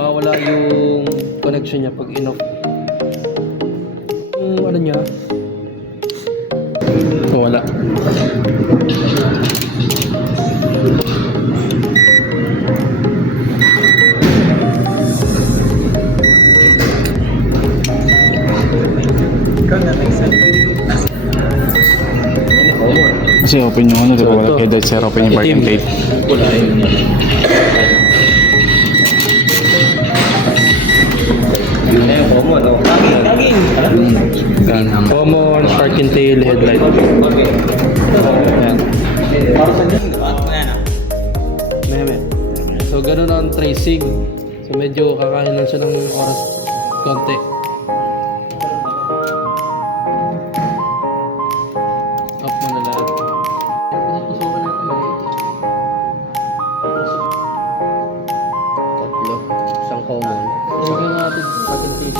mawawala yung connection niya pag in-off. Yung ano niya, wala. Kasi open yung ano, diba? Wala headlight sir, open yung parking gate. Wala yun. Yun na yung common, no? Laging! Common, parking tail, headlight. Ayan. Para sa dyan, ano na yan, ah? Meme. So, ganun ang tracing. So, medyo kakain lang siya ng oras konti. Off mo na lahat. Pusukan natin maliit. Tatlo. Isang common. Lagyan natin parking tail.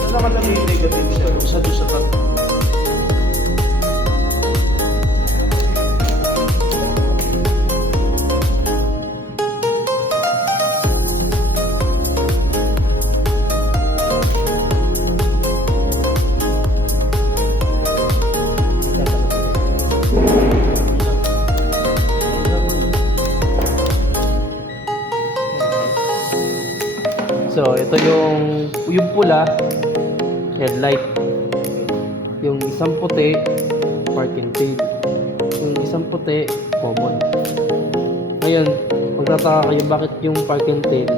Saan naman lang yung negative siya? Sa doon sa tatlo. So, ito yung pula, headlight. Yung isang puti, parking tail. Yung isang puti, common. Ngayon, magtataka kayo bakit yung parking tail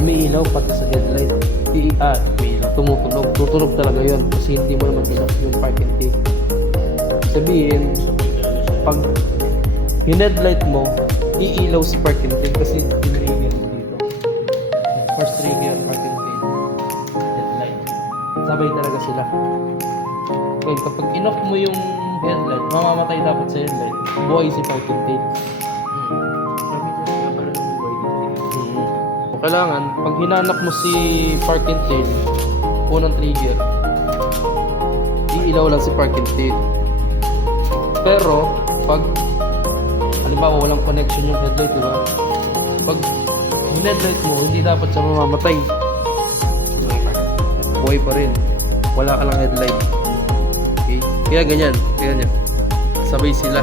umiilaw pati sa headlight. Umiilaw, tumutunog. Tutunog talaga yun kasi hindi mo naman enough yung parking tail. Sabihin, pag yung headlight mo, iilaw si parking tail kasi tinrigger mo dito. First trigger, parking tail, headlight. Sabay talaga sila. Ngayon, kapag in-off mo yung headlight, mamamatay dapat sa headlight. Buhay si parking tail. So, kailangan, pag hinanak mo si parking tail, unang trigger, iilaw lang si parking tail. Pero, pag halimbawa walang connection yung headlight, di ba? Pag yung headlight mo, hindi dapat siya mamamatay. Buhay pa rin. Wala ka lang headlight. Okay? Kaya ganyan. Kaya ganyan. Sabay sila.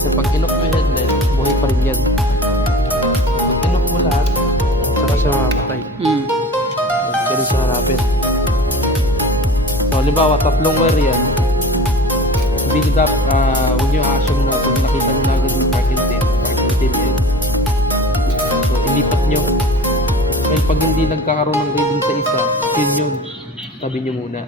Kasi pag in-off mo yung headlight, buhay pa rin yan. Pag in-off mo lahat, saka siya mamamatay. Ganun siya hanapin. So, halimbawa, tatlong wire yan. Hindi dapat, huwag nyo assume na kung nakita nyo na agad yung parking tail yun. So, ilipat nyo. Kaya pag hindi nagkakaroon ng reading sa isa, yun, tabi nyo muna.